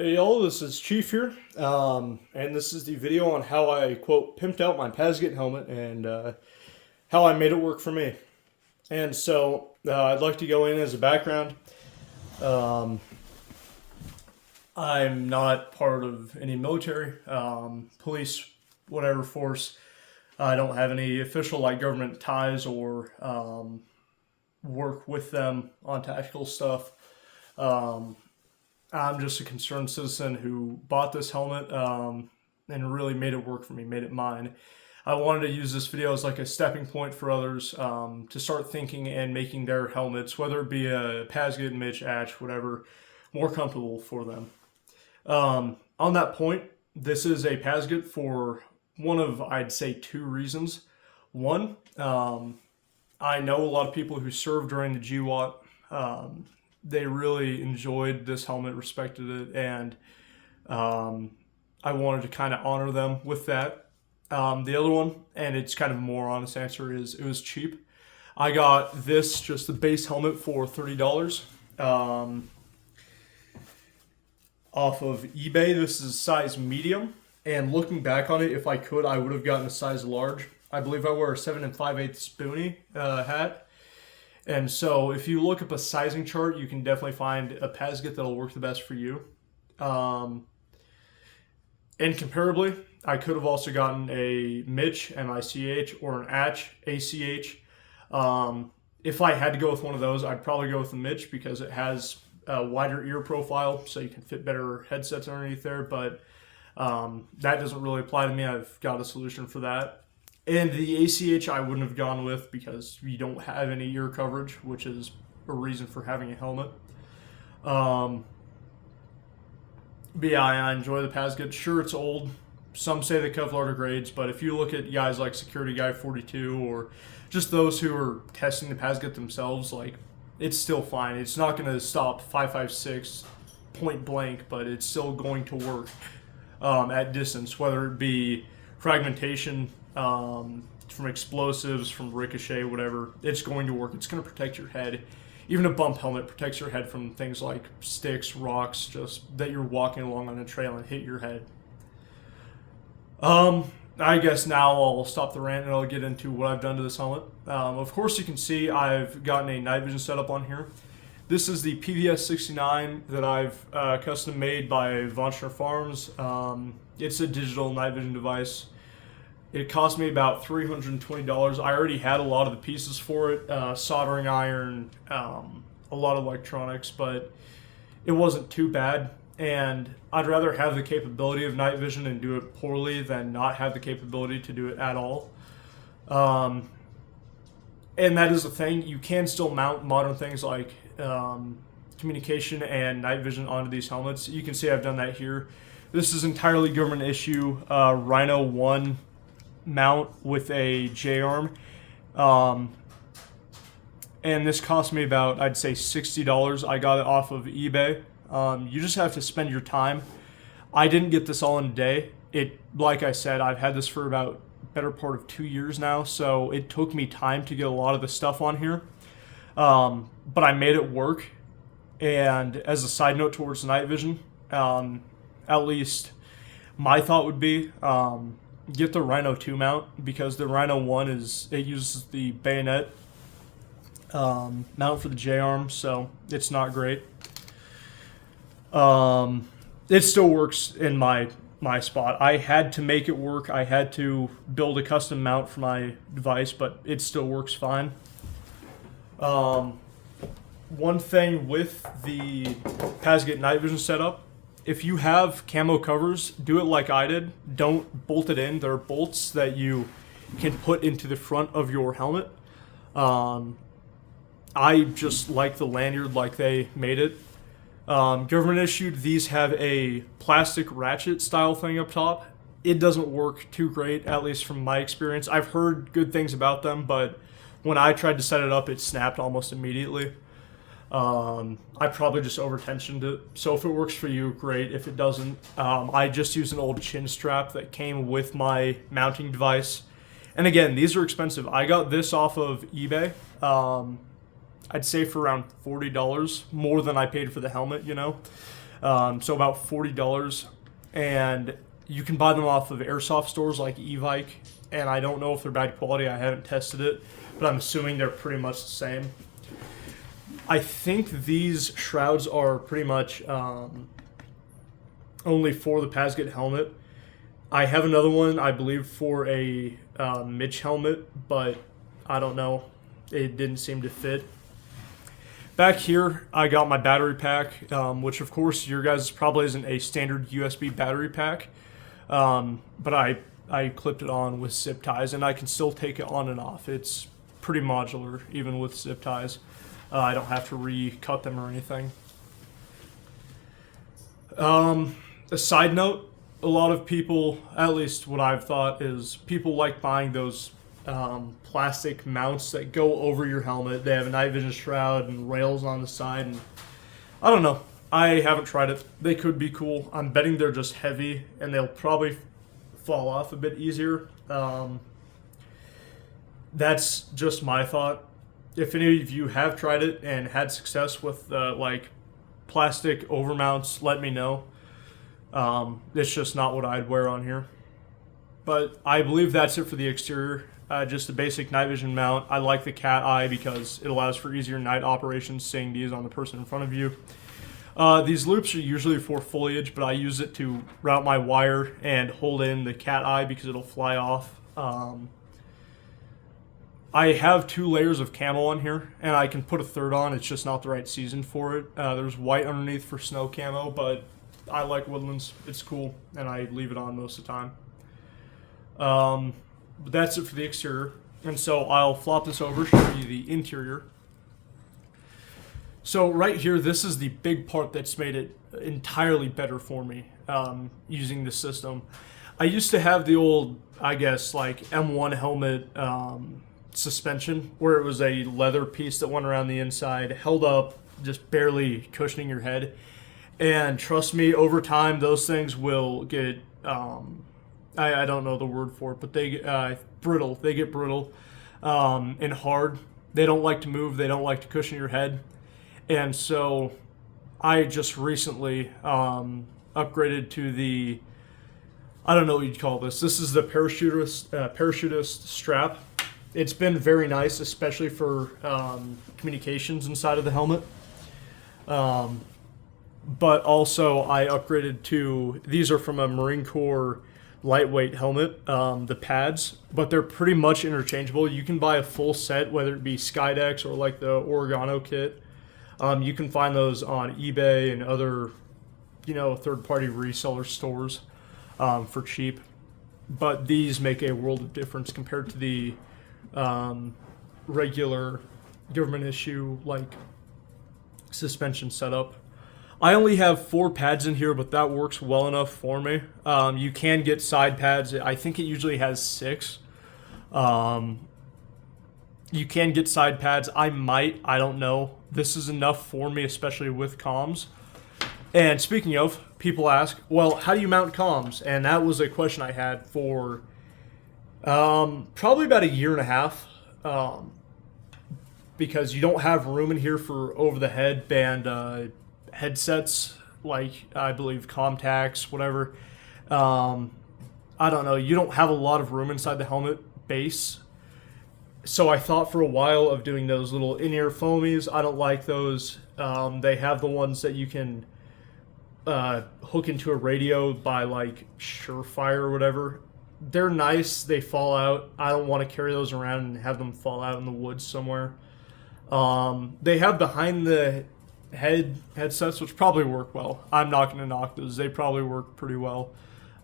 Hey y'all, this is Chief here, and this is the video on how I, quote, pimped out my PASGT helmet and how I made it work for me. And so I'd like to go in as a background. Um, I'm not part of any military, police, whatever force. I don't have any official government ties or work with them on tactical stuff. Um, I'm just a concerned citizen who bought this helmet and really made it work for me, made it mine. I wanted to use this video as like a stepping point for others to start thinking and making their helmets, whether it be a PASGT, Mitch, Atch, whatever, more comfortable for them. On that point, this is a PASGT for one of, I'd say, two reasons. One, I know a lot of people who served during the GWAT. They really enjoyed this helmet, respected it, and I wanted to kind of honor them with that. The other one, and it's kind of a more honest answer, is it was cheap. I got this, just the base helmet, for $30 off of eBay. This is size medium, and looking back on it, if I could, I would have gotten a size large. I believe I wear a 7 5/8 spoonie hat. And so if you look up a sizing chart, you can definitely find a PASGT that'll work the best for you. Incomparably, I could have also gotten a Mitch, M-I-C-H, or an Atch, A-C-H. If I had to go with one of those, I'd probably go with the Mitch because it has a wider ear profile, so you can fit better headsets underneath there. But that doesn't really apply to me. I've got a solution for that. And the ACH I wouldn't have gone with because you don't have any ear coverage, which is a reason for having a helmet. But yeah, I enjoy the PASGT. Sure, it's old. Some say the Kevlar degrades, but if you look at guys like Security Guy 42 or just those who are testing the PASGT themselves, it's still fine. It's not going to stop 5.56 point blank, but it's still going to work at distance, whether it be fragmentation, from explosives, from ricochet, whatever. It's going to work. It's going to protect your head. Even a bump helmet protects your head from things like sticks, rocks, just that you're walking along on a trail and hit your head. I guess now I'll stop the rant and I'll get into what I've done to this helmet. Of course, you can see I've gotten a night vision setup on here. This is the PVS 69 that I've custom made by Vonchner Farms. It's a digital night vision device. It cost me about $320. I already had a lot of the pieces for it, soldering iron, a lot of electronics, but it wasn't too bad. And I'd rather have the capability of night vision and do it poorly than not have the capability to do it at all. And that is the thing. You can still mount modern things like communication and night vision onto these helmets. You can see I've done that here. This is entirely government issue Rhino 1 mount with a J-arm. And this cost me about, I'd say, $60. I got it off of eBay. You just have to spend your time. I didn't get this all in a day. Like I said, I've had this for about better part of 2 years now, so it took me time to get a lot of the stuff on here. But I made it work. And as a side note towards night vision, at least my thought would be get the Rhino 2 mount, because the Rhino 1 uses the bayonet mount for the J-arm, so it's not great. It still works in my spot. I had to make it work. I had to build a custom mount for my device, but it still works fine. One thing with the PASGT night vision setup, if you have camo covers, do it like I did. Don't bolt it in. There are bolts that you can put into the front of your helmet. I just like the lanyard like they made it. Government issued, these have a plastic ratchet style thing up top. It doesn't work too great, at least from my experience. I've heard good things about them, but when I tried to set it up, it snapped almost immediately. I probably just over-tensioned it. So if it works for you, great. If it doesn't, I just used an old chin strap that came with my mounting device. And again, these are expensive. I got this off of eBay. I'd say for around $40, more than I paid for the helmet, you know. So about $40, and you can buy them off of airsoft stores like e-Vike, and I don't know if they're bad quality. I haven't tested it, but I'm assuming they're pretty much the same. I think these shrouds are pretty much only for the PASGT helmet. I have another one, I believe, for a Mitch helmet, but I don't know. It didn't seem to fit. Back here, I got my battery pack, which of course your guys probably isn't a standard USB battery pack, but I clipped it on with zip ties, and I can still take it on and off. It's pretty modular, even with zip ties. I don't have to recut them or anything. A side note, a lot of people, at least what I've thought, is people like buying those plastic mounts that go over your helmet. They have a night vision shroud and rails on the side, and I don't know. I haven't tried it. They could be cool. I'm betting they're just heavy, and they'll probably fall off a bit easier. That's just my thought. If any of you have tried it and had success with like plastic overmounts, let me know. It's just not what I'd wear on here. But I believe that's it for the exterior. Just a basic night vision mount. I like the cat eye because it allows for easier night operations, seeing these on the person in front of you. These loops are usually for foliage, but I use it to route my wire and hold in the cat eye because it'll fly off. I have 2 layers of camo on here, and I can put a third on. It's just not the right season for it. There's white underneath for snow camo, but I like woodlands. It's cool, and I leave it on most of the time. But that's it for the exterior. And so I'll flop this over, show you the interior. So right here, this is the big part that's made it entirely better for me using this system. I used to have the old, I guess, like M1 helmet suspension, where it was a leather piece that went around the inside, held up, just barely cushioning your head. And trust me, over time, those things will get... I don't know the word for it, but they get brittle. They get brittle and hard. They don't like to move. They don't like to cushion your head. And so I just recently upgraded to the, I don't know what you'd call this. This is the parachutist strap. It's been very nice, especially for communications inside of the helmet. But also I upgraded to, these are from a Marine Corps lightweight helmet, the pads, but they're pretty much interchangeable. You can buy a full set, whether it be Skydex or like the Oregano kit. You can find those on eBay and other, third-party reseller stores for cheap. But these make a world of difference compared to the regular government issue like suspension setup. I only have 4 pads in here, but that works well enough for me. You can get side pads. I think it usually has 6. You can get side pads. I don't know. This is enough for me, especially with comms. And speaking of, people ask, well, how do you mount comms? And that was a question I had for probably about a year and a half. Because you don't have room in here for over-the-head band headsets, like I believe Comtacs, whatever. I don't know. You don't have a lot of room inside the helmet base. So I thought for a while of doing those little in-ear foamies. I don't like those. They have the ones that you can hook into a radio by like Surefire or whatever. They're nice. They fall out. I don't want to carry those around and have them fall out in the woods somewhere. They have behind the headsets, which probably work well. I'm not going to knock those. They probably work pretty well.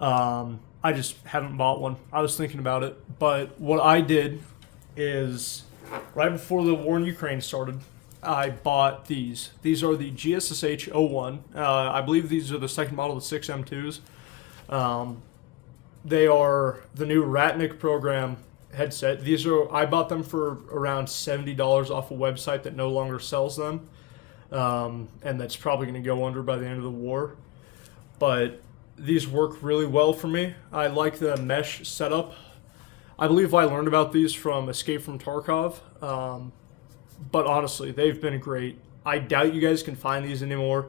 I just haven't bought one. I was thinking about it. But what I did is, right before the war in Ukraine started, I bought these. These are the GSSH-01. I believe these are the second model of the 6M2s. They are the new Ratnik program headset. I bought them for around $70 off a website that no longer sells them. And that's probably going to go under by the end of the war. But these work really well for me. I like the mesh setup. I believe I learned about these from Escape from Tarkov. But honestly, they've been great. I doubt you guys can find these anymore.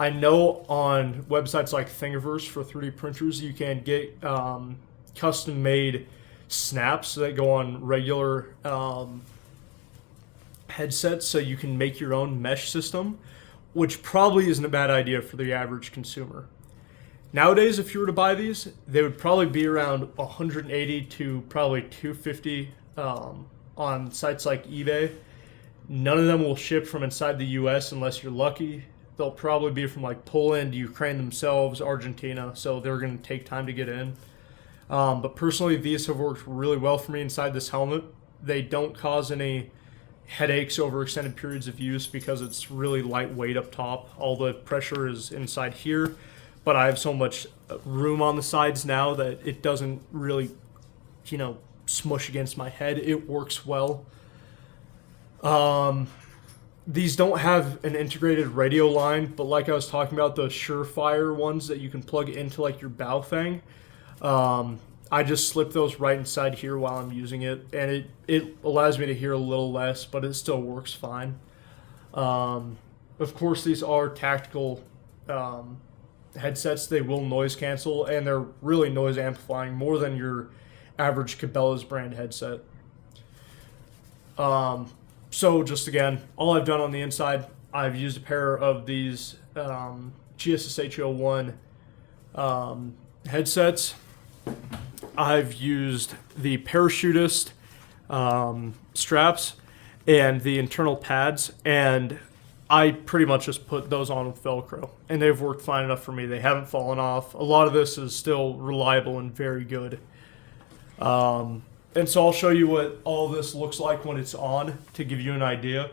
I know on websites like Thingiverse for 3D printers, you can get custom made snaps that go on regular headsets, so you can make your own mesh system, which probably isn't a bad idea for the average consumer. Nowadays, if you were to buy these, they would probably be around 180 to probably 250 on sites like eBay. None of them will ship from inside the US unless you're lucky. They'll probably be from like Poland, Ukraine themselves, Argentina, so they're going to take time to get in. But personally, these have worked really well for me inside this helmet. They don't cause any headaches over extended periods of use because it's really lightweight up top. All the pressure is inside here, but I have so much room on the sides now that it doesn't really, smush against my head. It works well. These don't have an integrated radio line, but like I was talking about, the Surefire ones that you can plug into like your bow thing, I just slip those right inside here while I'm using it, and it allows me to hear a little less, but it still works fine. Of course, these are tactical headsets. They will noise cancel, and they're really noise amplifying more than your average Cabela's brand headset. So just again, all I've done on the inside, I've used a pair of these GSSH01 headsets. I've used the parachutist straps and the internal pads, and I pretty much just put those on with Velcro, and they've worked fine enough for me. They haven't fallen off. A lot of this is still reliable and very good. And so I'll show you what all this looks like when it's on to give you an idea.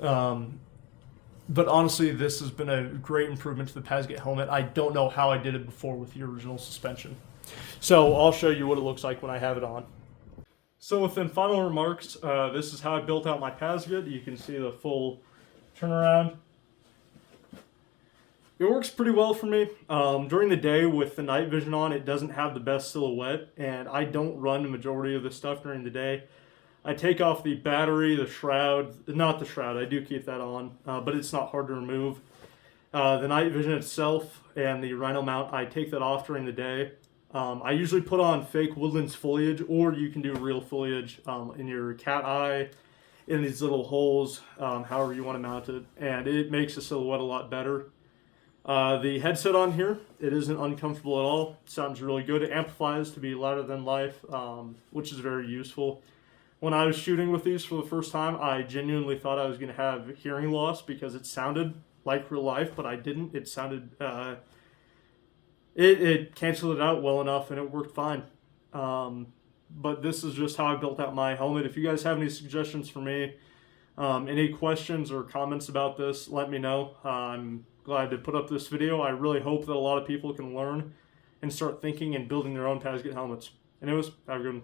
But honestly, this has been a great improvement to the PASGT helmet. I don't know how I did it before with the original suspension. So I'll show you what it looks like when I have it on. So within final remarks, this is how I built out my PASGT. You can see the full turnaround. It works pretty well for me. During the day with the night vision on, it doesn't have the best silhouette, and I don't run the majority of the stuff during the day. I take off the battery, the shroud, not the shroud, I do keep that on, but it's not hard to remove. The night vision itself and the rhino mount, I take that off during the day. I usually put on fake woodlands foliage, or you can do real foliage in your cat eye, in these little holes, however you want to mount it, and it makes the silhouette a lot better. The headset on here, it isn't uncomfortable at all. It sounds really good. It amplifies to be louder than life, which is very useful. When I was shooting with these for the first time, I genuinely thought I was going to have hearing loss because it sounded like real life, but I didn't. It sounded, it canceled it out well enough, and it worked fine. But this is just how I built out my helmet. If you guys have any suggestions for me, any questions or comments about this, let me know. I'm glad to put up this video. I really hope that a lot of people can learn and start thinking and building their own PASGT helmets. Anyways, have a good one.